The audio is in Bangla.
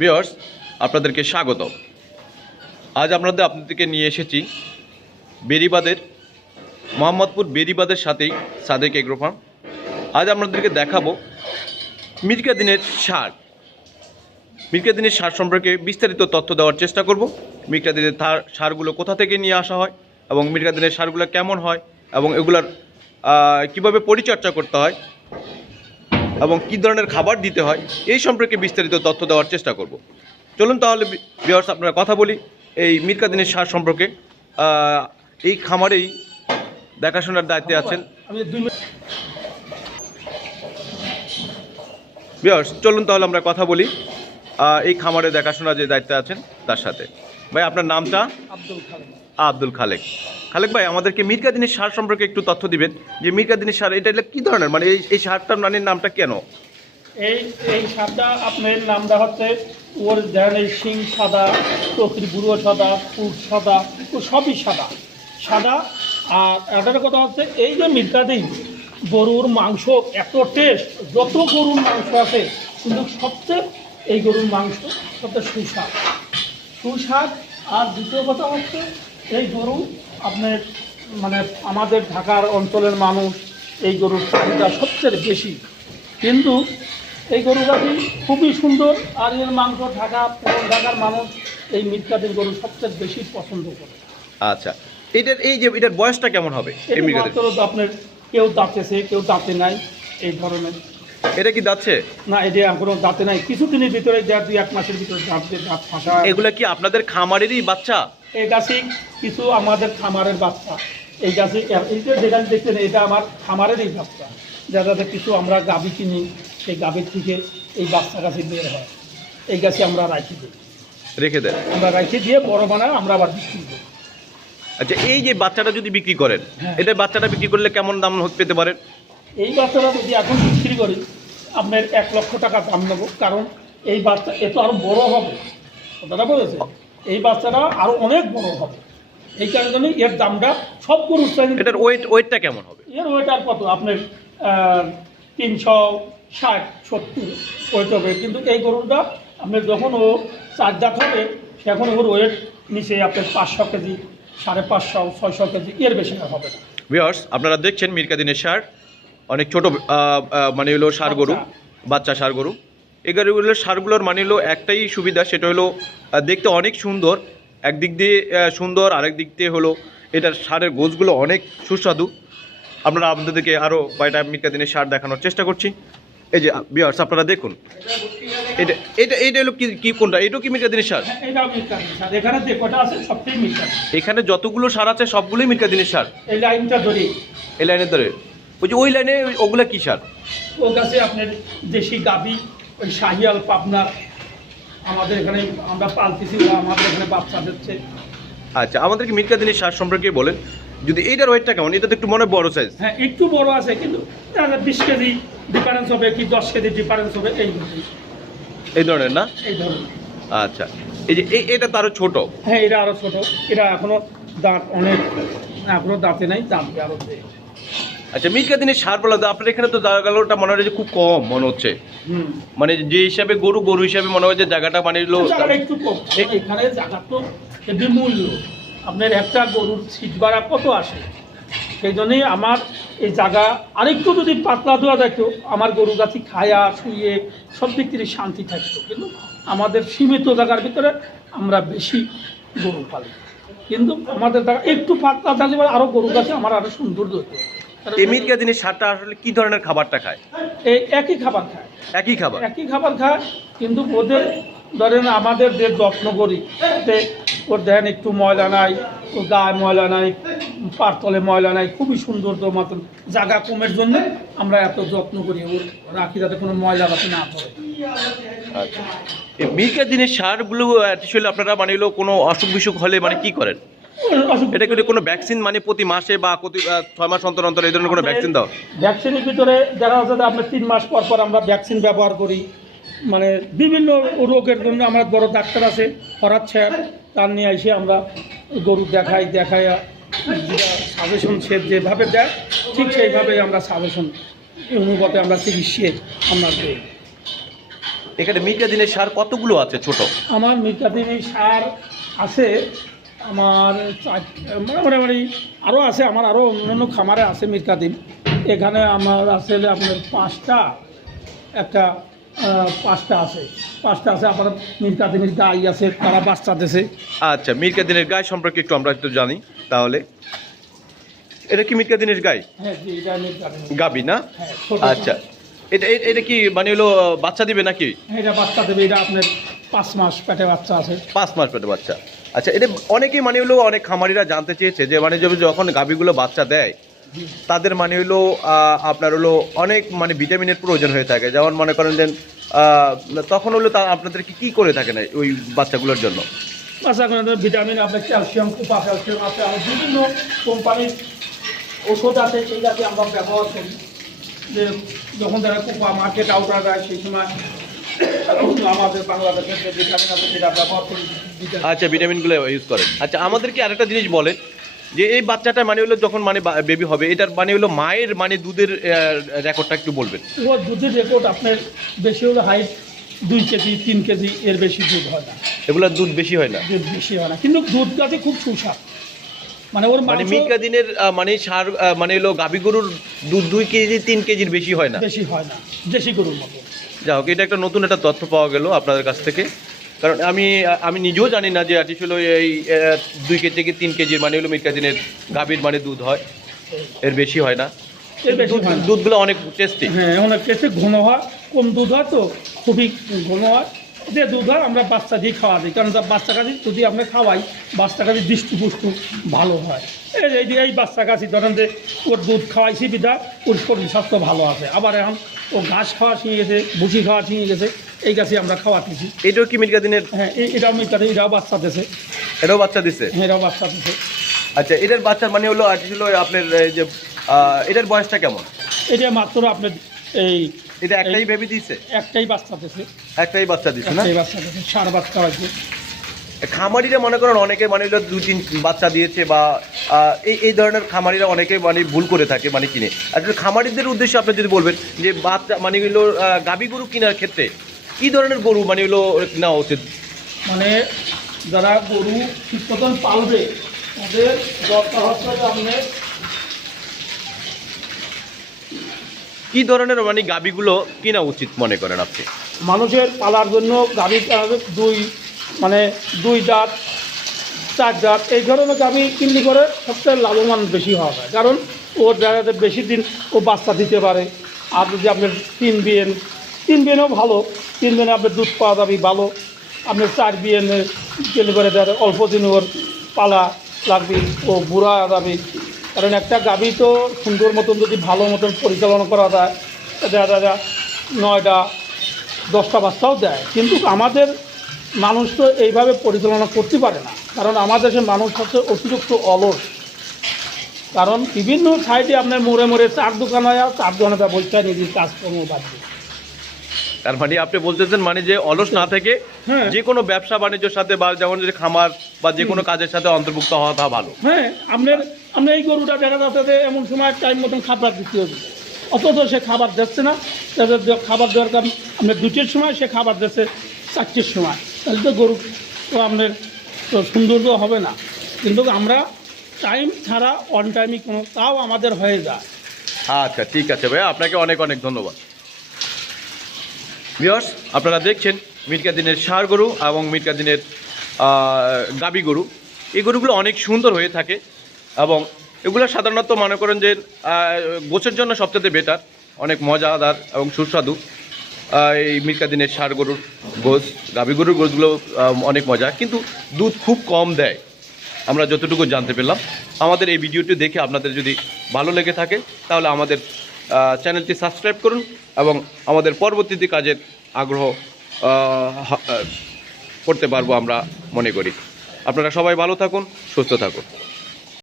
ভিওর্স আপনাদেরকে স্বাগত আজ আপনাদের আপনাদেরকে নিয়ে এসেছি বেরিবাদের, মোহাম্মদপুর বেরিবাদের সাথেই সাদেক এগ্রো ফার্ম। আজ আপনাদেরকে দেখাবো মির্কা দিনের সার। মির্কা দিনের সার সম্পর্কে বিস্তারিত তথ্য দেওয়ার চেষ্টা করব। মির্কা দিনের তার সারগুলো কোথা থেকে নিয়ে আসা হয় এবং মির্কা দিনের সারগুলো কেমন হয় এবং এগুলার কীভাবে পরিচর্যা করতে হয় এবং কী ধরনের খাবার দিতে হয়, এই সম্পর্কে বিস্তারিত তথ্য দেওয়ার চেষ্টা করব। চলুন তাহলে বিহার্স আপনারা কথা বলি, এই মিরকাদিনের সার সম্পর্কে। এই খামারেই দেখাশোনার দায়িত্বে আছেন। বিহার্স চলুন তাহলে আমরা কথা বলি এই খামারে দেখাশোনার যে দায়িত্বে আছেন, তার সাথে। ভাই, আপনার নামটা? আব্দুল খালেক আব্দুল খালেক। খালেক ভাই, আমাদেরকে মিরকাদিনের সার সম্পর্কে একটু তথ্য দিবেন। যে মিরকাদিনের সার, এটা এটা কী ধরনের? মানে এই সারটার মানে নামটা কেন? এই এই সারটা আপনার নামটা হচ্ছে ওর এই শিং সাদা চকরি বুড়ো সাদা ফুট সাদা, ও সবই সাদা। সাদা, আর একটা কথা হচ্ছে, এই যে মির্কাদিন গরুর মাংস এত টেস্ট যত গরুর মাংস আছে, কিন্তু সবচেয়ে এই গরুর মাংস সবচেয়ে সুস্বাদ। সুস্বাদ, আর দ্বিতীয় কথা হচ্ছে এই গরু আপনার মানে আমাদের ঢাকার অঞ্চলের মানুষ এই গরুর চাহিদা সবচেয়ে বেশি। কিন্তু এই গরুটাটি খুবই সুন্দর? আর এর মাংস ঢাকা পুরো ঢাকার মানুষ এই মিটকাটির গরু সবচেয়ে বেশি পছন্দ করে। আচ্ছা এটার এই যে এটার বয়সটা কেমন হবে? আপনার কেউ দাঁতেছে কেউ দাঁতে নাই এই ধরনের। এটা কি যাচ্ছে না এটা এখনও দাঁতে নাই। কিছুদিনের ভিতরে দেড় দুই এক মাসের ভিতরে দাঁত দাঁত ফাঁসা। এগুলা কি আপনাদের খামারেরই বাচ্চা? এই গাছে কিছু আমাদের খামারের বাচ্চা। এই গাছে এই যে যেখানে দেখছেন এটা আমার খামারের এই বাচ্চা। যাতে কিছু আমরা গাভি কিনি সেই গাভীর থেকে এই বাচ্চা গাছে বের হয়। এই গাছে আমরা রাখি দিই। রেখে দেন। আমরা রাখি দিয়ে বড় বানায় আমরা আবার বিক্রি করি। আচ্ছা এই যে বাচ্চাটা যদি বিক্রি করেন হ্যাঁ। এটা বাচ্চাটা বিক্রি করলে কেমন দাম হতে পেতে পারেন এই বাচ্চাটা যদি এখন বিক্রি করি আপনার এক লক্ষ টাকা দাম নেব। কারণ এই বাচ্চা এ তো আরও বড় হবে। কথাটা বলেছে এই বাচ্চাটা আরও অনেক বড় হবে। এই কারণে এর দামটা সব গরুর চাইলে এটার ওয়েট ওয়েটটা কেমন হবে? এর ওয়েট আর কত? আপনার তিনশো ষাট সত্তর ওয়েট হবে। কিন্তু এই গরুটা আপনার যখন ও চার দাঁত হবে সেখন ওর ওয়েট নিচে আপনার পাঁচশো কেজি সাড়ে পাঁচশো ছয়শো কেজি এর বেশি আর হবে না। ভিওর্স আপনারা দেখছেন মিরকাদিনের সার। অনেক ছোট মানে হলো সার গরু বাচ্চা সার গরু। এই গরুগুলোর সারগুলোর মানে হলো একটাই সুবিধা সেটা হলো দেখতে অনেক সুন্দর। একদিক দিয়ে সুন্দর আরেক দিক দিয়ে হলো এটার সারের গোছগুলো অনেক সুস্বাদু। আপনারা আপনাদেরকে আরও কয়টা মিরকাদিনের সার দেখানোর চেষ্টা করছি। এই যে ভিওর্স আপনারা দেখুন। এটা এটা এটা হলো কি কি কোনটা? এটাও কি এটাও মিল্কার সার। এখানে যে কটা আছে সবটাই মিল্কার এখানে যতগুলো সার আছে সবগুলোই মিটকা দিনের সার। এই লাইনটা ধরে। এই লাইনের ধরে। ওই যে ওই লাইনে ওগুলা কি সার? ও গাছে আপনার দেশি গাভি ওই শাহিয়াল পাবনা আমাদের এখানে আমরা পালতেছি ওরা আমাদের এখানে বাচ্চা দিচ্ছে। আচ্ছা আমাদেরকে মিল্কা দিনের সার সম্পর্কে বলেন। যদি এইটার ওয়েটটা কেমন? এটা তো একটু মনে বড় সাইজ হ্যাঁ একটু বড় আছে কিন্তু বিশ কেজি ডিফারেন্স হবে কি দশ কেজি ডিফারেন্স হবে এই এই ধরনের না? এই ধরনের। আচ্ছা এই যে এই এটা তারও ছোট। হ্যাঁ এটা আরও ছোট। এটা এখনও দাঁত অনেক এখনও দাঁতে নাই দাঁত আরও। আচ্ছা মিল্কা দিনের সার বলা আপনার এখানে তো জায়গাগুলোটা মনে হয় যে খুব কম মনে হচ্ছে। মানে যে হিসাবে গরু গরু হিসাবে মনে হয় যে জায়গাটা মানে হলো জায়গাটা একটু কম। এখানে জায়গা তো হেভি মূল্য। আপনার একটা গরুর সিট ভাড়া কত আসে? সেই জন্যই আমার এই জায়গা আরেকটু যদি পাতলা দেওয়া থাকতো আমার গরু গাছি খায়া শুয়ে সব দিক থেকে শান্তি থাকতো। কিন্তু আমাদের সীমিত জায়গার ভিতরে আমরা বেশি গরু পালি। কিন্তু আমাদের জায়গা একটু পাতলা থাকলে আরও গরু গাছে আমার আরও সুন্দর হতো। এই মিল্কা দিনের সারটা আসলে কি ধরনের খাবারটা খায়? এই একই খাবার খায়। একই খাবার? একই খাবার খায় কিন্তু ওদের ধরেন আমাদের যে যত্ন করি ওর দেখেন একটু ময়লা নাই ওর গায়ে ময়লা নাই পারতলে ময়লা নাই খুবই সুন্দর তো মতন জায়গা কমের জন্য আমরা এত যত্ন করি ওর রাখি যাতে কোনো ময়লা যাতে না পড়ে। আচ্ছা। এই মিল্কা দিনের সারগুলো আসলে আপনারা মানে কোনো অসুখ বিসুখ হলে মানে কি করেন? এটা কি কোনো ভ্যাকসিন মানে প্রতি মাসে বা প্রতি ছয় মাস অন্তর অন্তর এই ধরনের কোনো ভ্যাকসিন দাও? ভ্যাকসিনের ভিতরে দেখা যাচ্ছে যে আমরা তিন মাস পর পর আমরা ভ্যাকসিন ব্যবহার করি। মানে বিভিন্ন রোগের জন্য আমার বড় ডাক্তার আছে হরাত স্যার তার নিয়ে এসে আমরা গরু দেখাই দেখাই সাজেশন সে যেভাবে দেয় ঠিক সেইভাবে আমরা সাজেশন অনুপাতে আমরা চিকিৎসা আমরা দিই এখানে মির্কাদিনের সার কতগুলো আছে ছোট? আমার মির্কাদিনী সার আছে আমার চার- মোটামুটি আরও আছে আমার আরও অন্যান্য খামারে আছে মির্কাদিন এখানে আমার আছে আপনার পাঁচটা একটা পাঁচটা আছে। পাঁচটা আছে আপনার মির্কাদিনের গাই আছে তারা বাচ্চা দিছে। আচ্ছা মির্কাদিনের গায়ে সম্পর্কে একটু আমরা একটু জানি তাহলে। এটা কি মির্কাদিনের গায়ে হ্যাঁ গাবি না? হ্যাঁ আচ্ছা। এটা এটা কি মানে হলো বাচ্চা দিবে নাকি? হ্যাঁ, এটা বাচ্চা দেবে এটা আপনার পাঁচ মাস পেটে বাচ্চা আছে। পাঁচ মাস পেটে বাচ্চা। আচ্ছা এটা অনেকেই মানে হলো, অনেক খামারিরা জানতে চেয়েছে যে মানে যখন গাবিগুলো বাচ্চা দেয়, তাদের মানে হলো আপনার হলো অনেক মানে ভিটামিনের প্রয়োজন হয়ে থাকে। যেমন মনে করেন যে তখন হলো তা, আপনাদের কি করে থাকে না ওই বাচ্চাগুলোর জন্য? ভিটামিন আপনার ক্যালসিয়াম কুপা ক্যালসিয়াম আছে, আর বিভিন্ন কোম্পানির ওষুধ আছে সেই যাতে আমরা ব্যবহার করি। যে যখন তারা কুপা মার্কেট আউটার যায়, সেই সময় করি আচ্ছা ভিটামিনগুলো ইউজ করেন। আচ্ছা আমাদেরকে আরেকটা জিনিস বলেন যে এই বাচ্চাটা মানে হলো যখন মানে বেবি হবে এটার মানে হলো মায়ের মানে দুধের রেকর্ডটা একটু বলবেন। ও দুধের রেকর্ড আপনার বেশি হলে হাইট দুই কেজি তিন কেজি এর বেশি দুধ হয় না। এগুলোর দুধ বেশি হয় না? দুধ বেশি হয় না। কিন্তু দুধ গাছে খুব সুস্বাদ। মানে ওর মানে মিল্কা দিনের মানে সার মানে হলো গাভী গরুর দুধ দুই কেজি তিন কেজির বেশি হয় না? বেশি হয় না। দেশি গরুর মতো। যা হোক এটা একটা নতুন একটা তথ্য পাওয়া গেল আপনাদের কাছ থেকে। কারণ আমি আমি নিজেও জানি না যে আর্টিফিল এই দুই কেজি থেকে তিন কেজির মানে হলো মিটকাদিনের গাভীর মানে দুধ হয়। এর বেশি হয় না। এর বেশি দুধ- হয় না। দুধগুলো অনেক টেস্টি হ্যাঁ অনেক টেস্টি ঘন হয় কম দুধ হয় তো খুবই ঘন হয়। যে দুধ হয় আমরা বাচ্চা দিয়ে খাওয়া দিই। কারণ তার বাচ্চা কাছে যদি আমরা খাওয়াই বাচ্চা কাছে দৃষ্টিপুষ্ট ভালো হয়। এই যে- এই বাচ্চা কাছে ধরেন যে ওর দুধ খাওয়াইছি বিধা ওর শরীর স্বাস্থ্য ভালো আছে। আবার এখন ও ঘাস খাওয়া শিখে গেছে ভুসি খাওয়া শিখে গেছে এই গাছে আমরা খাওয়াতেছি। এটাও কি মিল্কা দিনের? হ্যাঁ এটাও মিটাতে এটাও বাচ্চা দিছে। এটাও বাচ্চা দিছে? হ্যাঁ এটাও বাচ্চা দিছে। আচ্ছা এটার বাচ্চা মানে হলো আর্টিফিল আপনার এই যে এটার বয়সটা কেমন? এটা মাত্র আপনার এই এটা একটাই বেবি দিছে? একটাই বাচ্চা দিছে। একটাই বাচ্চা দিছে না? একটাই বাচ্চা সার বাচ্চা হয়েছে। খামারিরা মনে করেন অনেকে মানে দু তিন বাচ্চা দিয়েছে বা এই এই ধরনের খামারিরা অনেকে মানে ভুল করে থাকে মানে কিনে। আসলে খামারিদের উদ্দেশ্যে আপনি যদি বলবেন যে বাচ্চা মানে হলো আহ, গাভী গরু কেনার ক্ষেত্রে কি ধরনের গরু মানে হলো নেওয়া উচিত? মানে যারা গরু ঠিক পালবে তাদের দরকার হচ্ছে যে আপনি কি ধরনের মানে গাভীগুলো কেনা উচিত মনে করেন আপনি? মানুষের পালার জন্য গাভী দুই মানে দুই দাঁত চার দাঁত এই ধরনের গাভী কিনলি করে সবচেয়ে লাভবান বেশি হওয়া যায়। কারণ ওর জায়গাতে বেশি দিন ও বাচ্চা দিতে পারে। আর যদি আপনার তিন বিয়েন, তিন বিএনও ভালো, তিন বিয়েনে আপনার দুধ পাওয়া যাবে ভালো। আপনার চার বিয়েনে কিনলে করে অল্প দিন ওর পালা লাগবে, ও বুড়া যাবে। কারণ একটা গাভী তো সুন্দর মতন যদি ভালো মতন পরিচালনা করা যায় দেখা যায় নয়টা, দশটা বাচ্চাও দেয়। কিন্তু আমাদের মানুষ তো এইভাবে পরিচালনা করতে পারে না। কারণ আমাদের দেশের মানুষ হচ্ছে অতিরিক্ত অলস। কারণ বিভিন্ন সাইডে আপনার মোড়ে মোড়ে চার দোকান হয় আর চার দোকানে বইটা নিজের কাজকর্ম বাদ দিয়ে। তার মানে আপনি বলতেছেন মানে যে অলস না থেকে হ্যাঁ। যে কোনো ব্যবসা বাণিজ্যের সাথে বা যেমন যে খামার বা যে কোনো কাজের সাথে অন্তর্ভুক্ত হওয়াটা ভালো। হ্যাঁ আপনার আপনার এই গরুটা দেখা যাচ্ছে এমন সময় টাইম মতন খাবার দিতে হবে। অথচ সে খাবার দিচ্ছে না। তাদের খাবার দরকার আপনার দুটির সময় সে খাবার দিচ্ছে চারটের সময়। তাহলে তো গরু তো আপনার তো সুন্দর তো হবে না। কিন্তু আমরা টাইম ছাড়া অন টাইমই কোনো তাও আমাদের হয়ে যায়। আচ্ছা ঠিক আছে ভাইয়া। আপনাকে অনেক অনেক ধন্যবাদ। ভিওর্স আপনারা দেখছেন মির্কা দিনের সার গরু এবং মির্কা দিনের গাবি গরু। এই গরুগুলো অনেক সুন্দর হয়ে থাকে এবং এগুলো সাধারণত মনে করেন যে গোছের জন্য সবচেয়ে বেটার অনেক মজাদার এবং সুস্বাদু। এই মির্কা দিনের সার গরুর গোছ, গাবি গরুর গোছগুলো অনেক মজা। কিন্তু দুধ খুব কম দেয়। আমরা যতটুকু জানতে পেলাম। আমাদের এই ভিডিওটি দেখে আপনাদের যদি ভালো লেগে থাকে, তাহলে আমাদের চ্যানেলটি সাবস্ক্রাইব করুন এবং আমাদের পরবর্তীতে কাজের আগ্রহ করতে পারব আমরা মনে করি। আপনারা সবাই ভালো থাকুন, সুস্থ থাকুন।